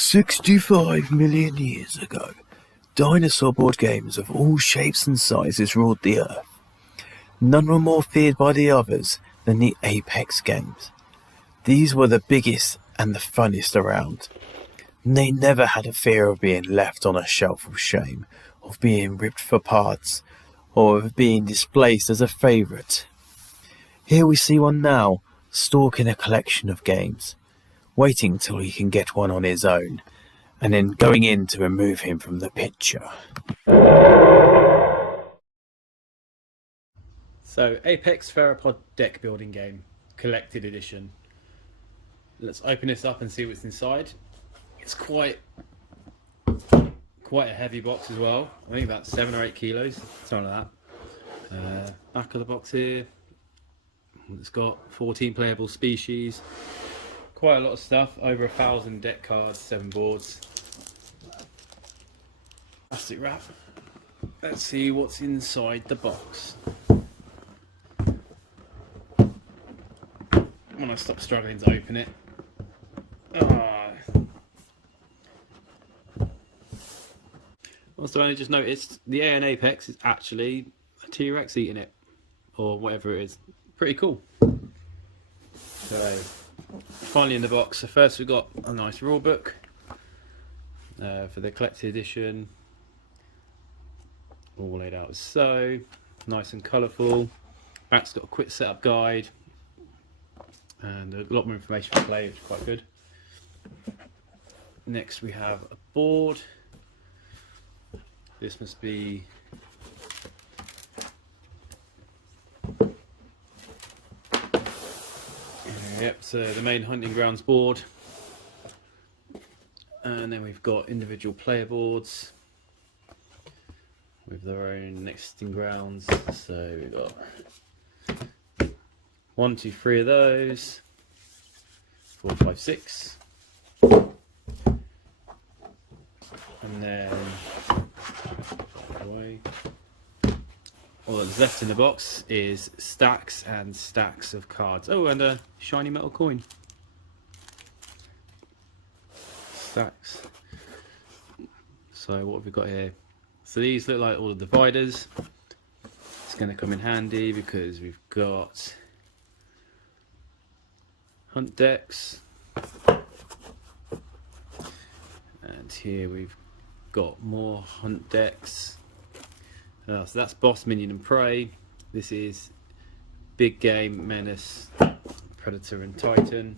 65 million years ago, dinosaur board games of all shapes and sizes ruled the earth. None were more feared by the others than the Apex games. These were the biggest and the funniest around. They never had a fear of being left on a shelf of shame, of being ripped for parts, or of being displaced as a favourite. Here we see one now, stalking a collection of games, waiting till he can get one on his own, and then going in to remove him from the picture. So, Apex Theropod deck building game, collected edition. Let's open this up and see what's inside. It's quite a heavy box as well. I think about 7 or 8 kilos, something like that. Back of the box here. It's got 14 playable species. Quite a lot of stuff. Over 1,000 deck cards, 7 boards. Plastic wrap. Let's see what's inside the box. When I stop struggling to open it. Also, I only just noticed the A and Apex is actually a T-Rex eating it, or whatever it is. Pretty cool. So, finally in the box. So first we've got a nice rule book for the collected edition. All laid out so nice and colourful. Back's got a quick setup guide and a lot more information for play, which is quite good. Next we have a board. This must be so the main hunting grounds board, and then we've got individual player boards with their own nesting grounds. So we've got 1, 2, 3 of those, 4, 5, 6, and then away. All that's left in the box is stacks and stacks of cards. Oh, and a shiny metal coin. Stacks. So what have we got here? So these look like all the dividers. It's going to come in handy because we've got hunt decks. And here we've got more hunt decks. So that's boss, minion and prey. This is big game, menace, predator and titan.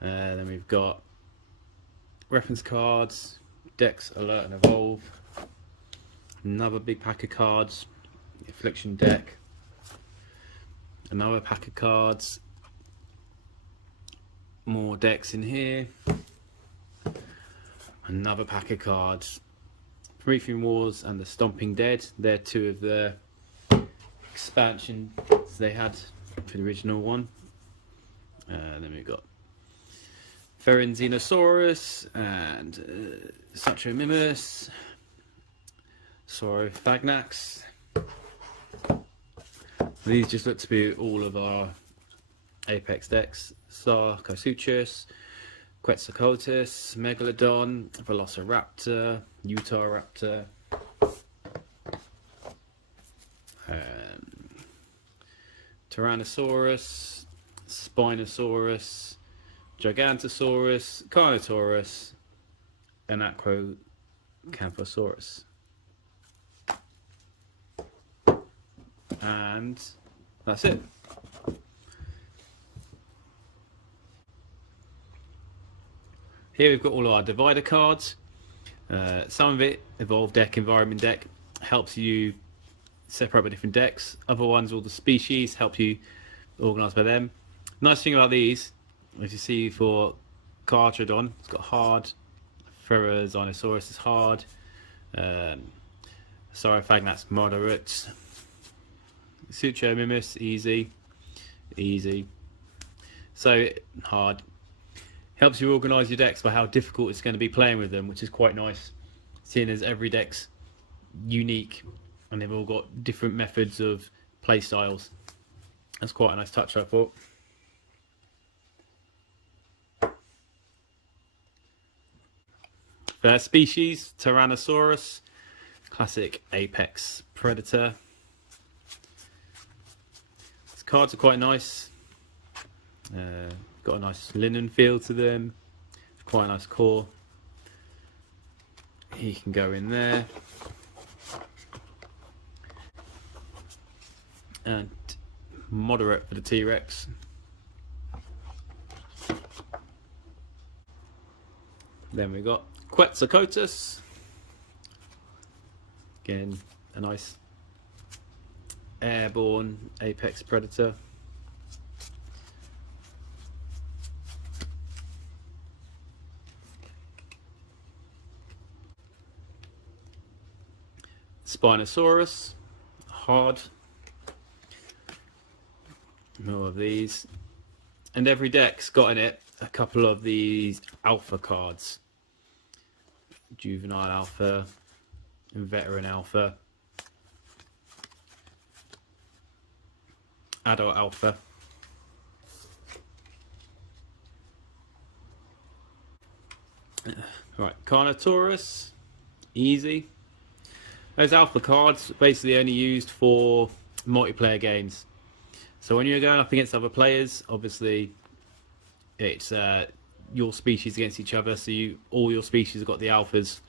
Then we've got reference cards, decks, alert and evolve. Another big pack of cards, affliction deck. Another pack of cards. More decks in here. Another pack of cards. Promethean Wars and the Stomping Dead. They're 2 of the expansions they had for the original one. Then we've got Ferrin Xenosaurus and Satramimus, Saurophagnax. These just look to be all of our Apex decks. Sarcosuchus, Quetzalcoatlus, Megalodon, Velociraptor, Utahraptor, Tyrannosaurus, Spinosaurus, Gigantosaurus, Carnotaurus, and Acrocanthosaurus. And that's it. Here we've got all of our divider cards. Some of it, Evolve deck, Environment deck, helps you separate by different decks. Other ones, all the species, help you organise by them. Nice thing about these, as you see for Cartrodon, it's got hard. Ferrozinosaurus is hard. Saurophagnax moderate. Suchomimus easy. So hard. Helps you organise your decks by how difficult it's going to be playing with them, which is quite nice, seeing as every deck's unique and they've all got different methods of play styles. That's quite a nice touch, I thought. First species, Tyrannosaurus, classic apex predator. These cards are quite nice. Got a nice linen feel to them. Quite a nice core. He can go in there. And moderate for the T-Rex. Then we've got Quetzalcoatlus. Again, a nice airborne apex predator. Spinosaurus, hard. More of these. And every deck's got in it a couple of these alpha cards. Juvenile alpha and veteran alpha. Adult alpha. Right, Carnotaurus, easy. Those alpha cards are basically only used for multiplayer games. So when you're going up against other players, obviously it's your species against each other. So all your species have got the alphas.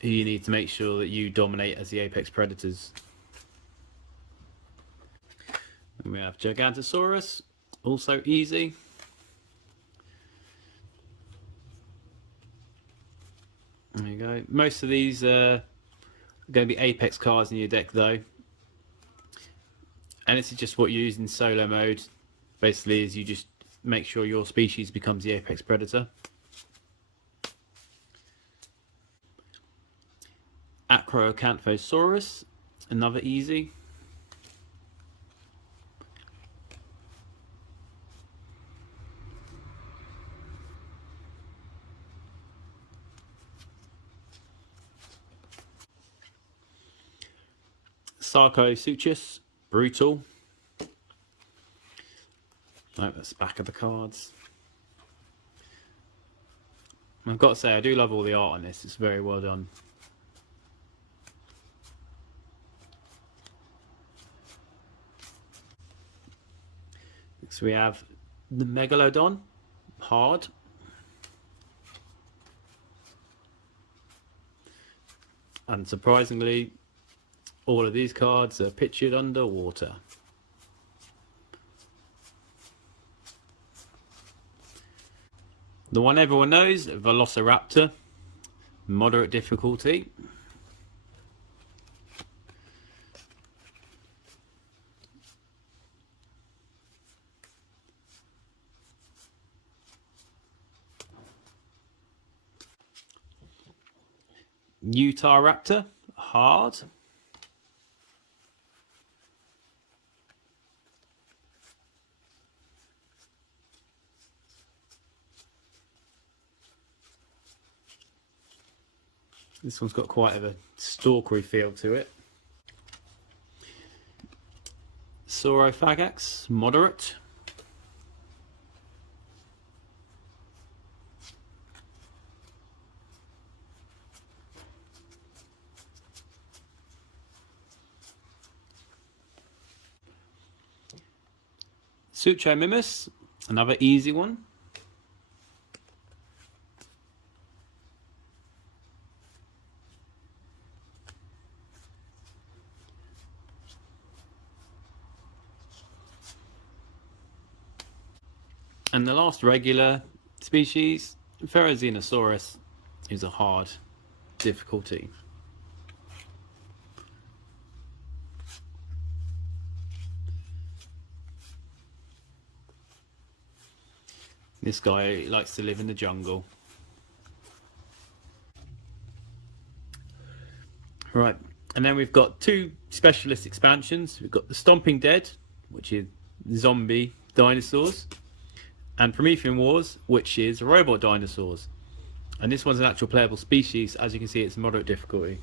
You need to make sure that you dominate as the apex predators. And we have Gigantosaurus, also easy. There you go. Most of these are going to be apex cards in your deck though. And this is just what you use in solo mode. Basically is you just make sure your species becomes the apex predator. Acrocanthosaurus, another easy. Sarcosuchus, brutal. No, that's the back of the cards. I've got to say, I do love all the art on this. It's very well done. Next we have the Megalodon, hard. And surprisingly, all of these cards are pictured underwater. The one everyone knows, Velociraptor, moderate difficulty. Utahraptor, hard. This one's got quite a stalkery feel to it. Saurophagax, moderate. Suchomimus, another easy one. And the last regular species, Ferrozenosaurus, is a hard difficulty. This guy likes to live in the jungle. Right, and then we've got two specialist expansions. We've got the Stomping Dead, which is zombie dinosaurs, and Promethean Wars, which is robot dinosaurs. And this one's an actual playable species. As you can see, it's moderate difficulty.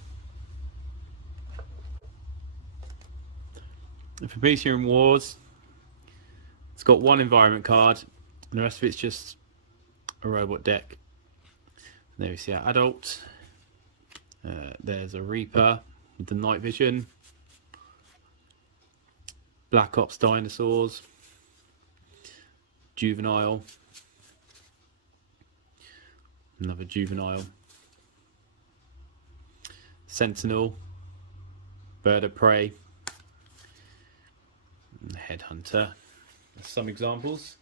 The Promethean Wars, it's got one environment card, and the rest of it's just a robot deck. There we see our adult. There's a Reaper with the night vision. Black Ops dinosaurs. Juvenile. Another juvenile. Sentinel. Bird of prey. And headhunter. Some examples.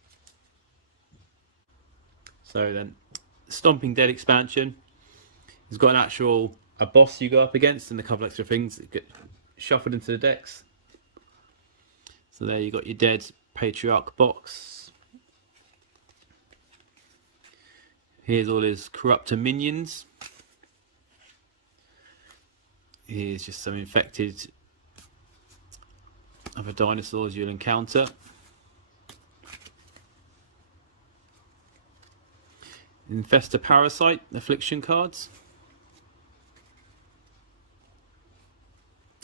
So then, Stomping Dead expansion has got a boss you go up against and a couple extra things that get shuffled into the decks. So there you got your Dead Patriarch box. Here's all his Corruptor minions. Here's just some infected other dinosaurs you'll encounter. Infestor Parasite Affliction cards.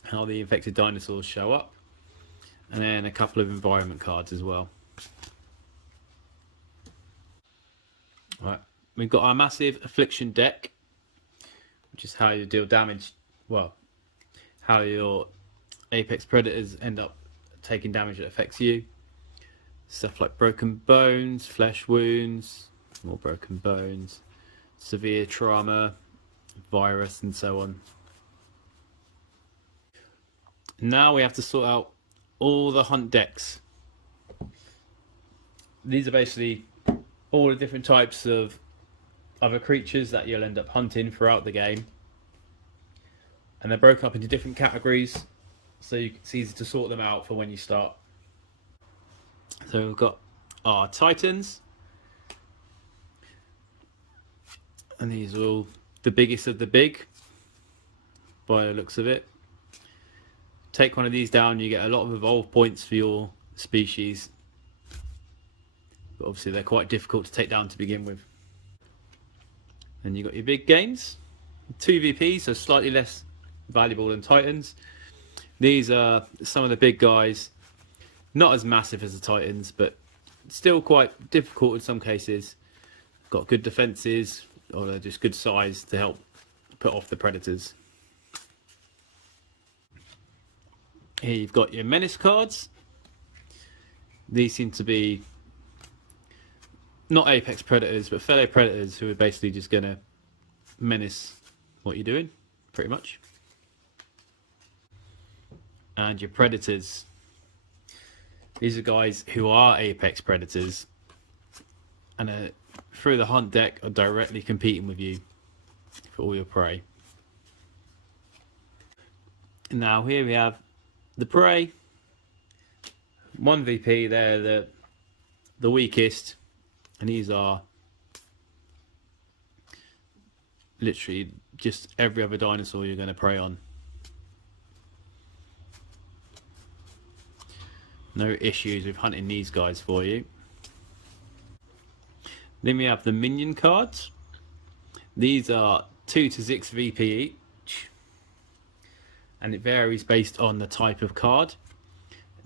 How the infected dinosaurs show up. And then a couple of environment cards as well. Right, we've got our massive Affliction deck, which is how you deal damage, well, how your Apex Predators end up taking damage that affects you. Stuff like broken bones, flesh wounds, more broken bones, severe trauma, virus, and so on. Now we have to sort out all the hunt decks. These are basically all the different types of other creatures that you'll end up hunting throughout the game. And they're broken up into different categories, so it's easy to sort them out for when you start. So we've got our Titans. And these are all the biggest of the big, by the looks of it. Take one of these down, you get a lot of evolve points for your species. But obviously they're quite difficult to take down to begin with. Then you've got your big games. 2 VPs, so slightly less valuable than Titans. These are some of the big guys. Not as massive as the Titans, but still quite difficult in some cases. Got good defenses, or they're just good size to help put off the predators. Here you've got your menace cards. These seem to be not apex predators, but fellow predators who are basically just going to menace what you're doing, pretty much. And your predators. These are guys who are apex predators and through the hunt deck are directly competing with you for all your prey. Now here we have the prey. 1 VP, they're the weakest, and these are literally just every other dinosaur you're going to prey on. No issues with hunting these guys for you. Then we have the minion cards. These are 2 to 6 VP each, and it varies based on the type of card.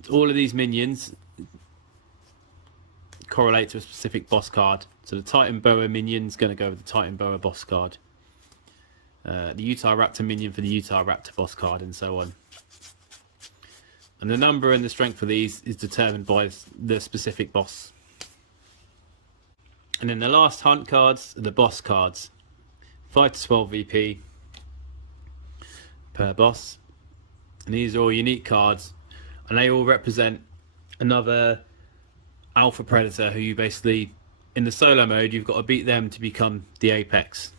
All of these minions correlate to a specific boss card. So the Titan Boa minion is going to go with the Titan Boa boss card. The Utah Raptor minion for the Utah Raptor boss card, and so on. And the number and the strength of these is determined by the specific boss. And then the last hunt cards are the boss cards. 5 to 12 VP per boss. And these are all unique cards, and they all represent another alpha predator who you basically, in the solo mode, you've got to beat them to become the apex.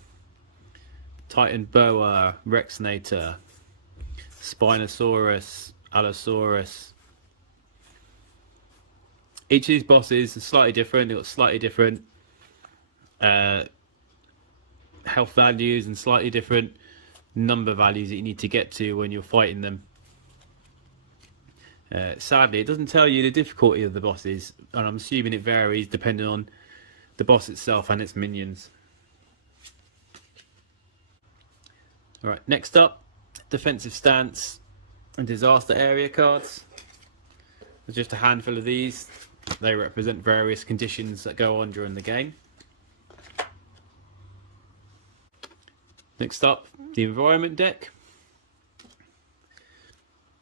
Titan Boa, Rexnator, Spinosaurus, Allosaurus. Each of these bosses is slightly different. They've got slightly different health values and slightly different number values that you need to get to when you're fighting them. Sadly, it doesn't tell you the difficulty of the bosses, and I'm assuming it varies depending on the boss itself and its minions. Alright, next up, defensive stance and disaster area cards. There's just a handful of these. They represent various conditions that go on during the game. Next up, the environment deck.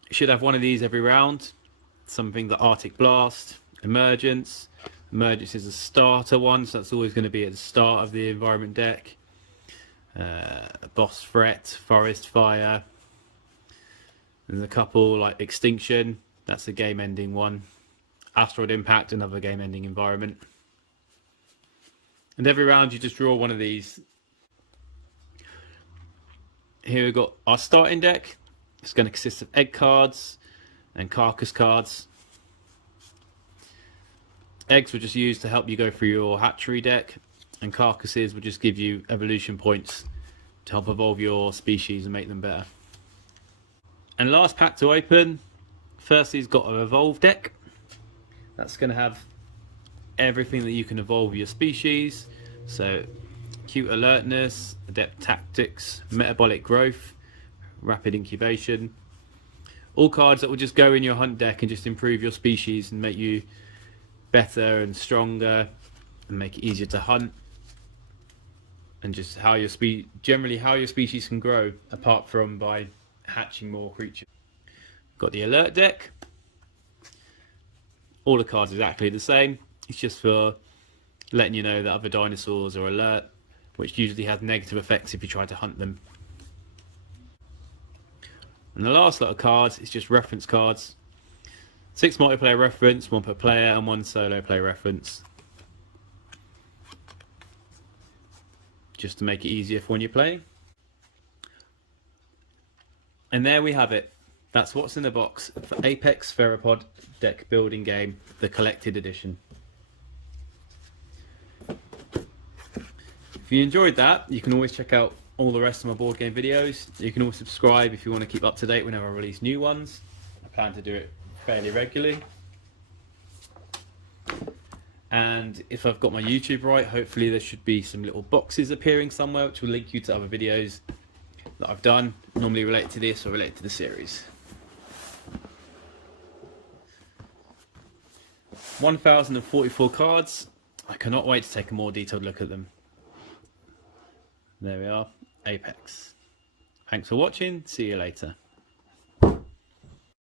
You should have one of these every round. Something the Arctic Blast, Emergence. Emergence is a starter one, so that's always going to be at the start of the environment deck. Boss Threat, Forest Fire. There's a couple like Extinction, that's a game ending one. Asteroid Impact, another game ending environment. And every round you just draw one of these. Here we've got our starting deck. It's going to consist of egg cards and carcass cards. Eggs were just used to help you go through your hatchery deck, and carcasses would just give you evolution points to help evolve your species and make them better. And last pack to open, firstly has got an evolve deck. That's going to have everything that you can evolve your species. So acute alertness, adept tactics, metabolic growth, rapid incubation. All cards that will just go in your hunt deck and just improve your species and make you better and stronger and make it easier to hunt, and just how your generally how your species can grow apart from by hatching more creatures. Got the alert deck. All the cards are exactly the same. It's just for letting you know that other dinosaurs are alert, which usually has negative effects if you try to hunt them. And the last lot of cards is just reference cards. 6 multiplayer reference, 1 per player, and 1 solo player reference. Just to make it easier for when you're playing. And there we have it. That's what's in the box for Apex Theropod deck building game, the collected edition. If you enjoyed that, you can always check out all the rest of my board game videos. You can always subscribe if you want to keep up to date whenever I release new ones. I plan to do it fairly regularly. And if I've got my YouTube right, hopefully there should be some little boxes appearing somewhere which will link you to other videos that I've done, normally related to this or related to the series. 1,044 cards. I cannot wait to take a more detailed look at them. There we are, Apex. Thanks for watching, see you later.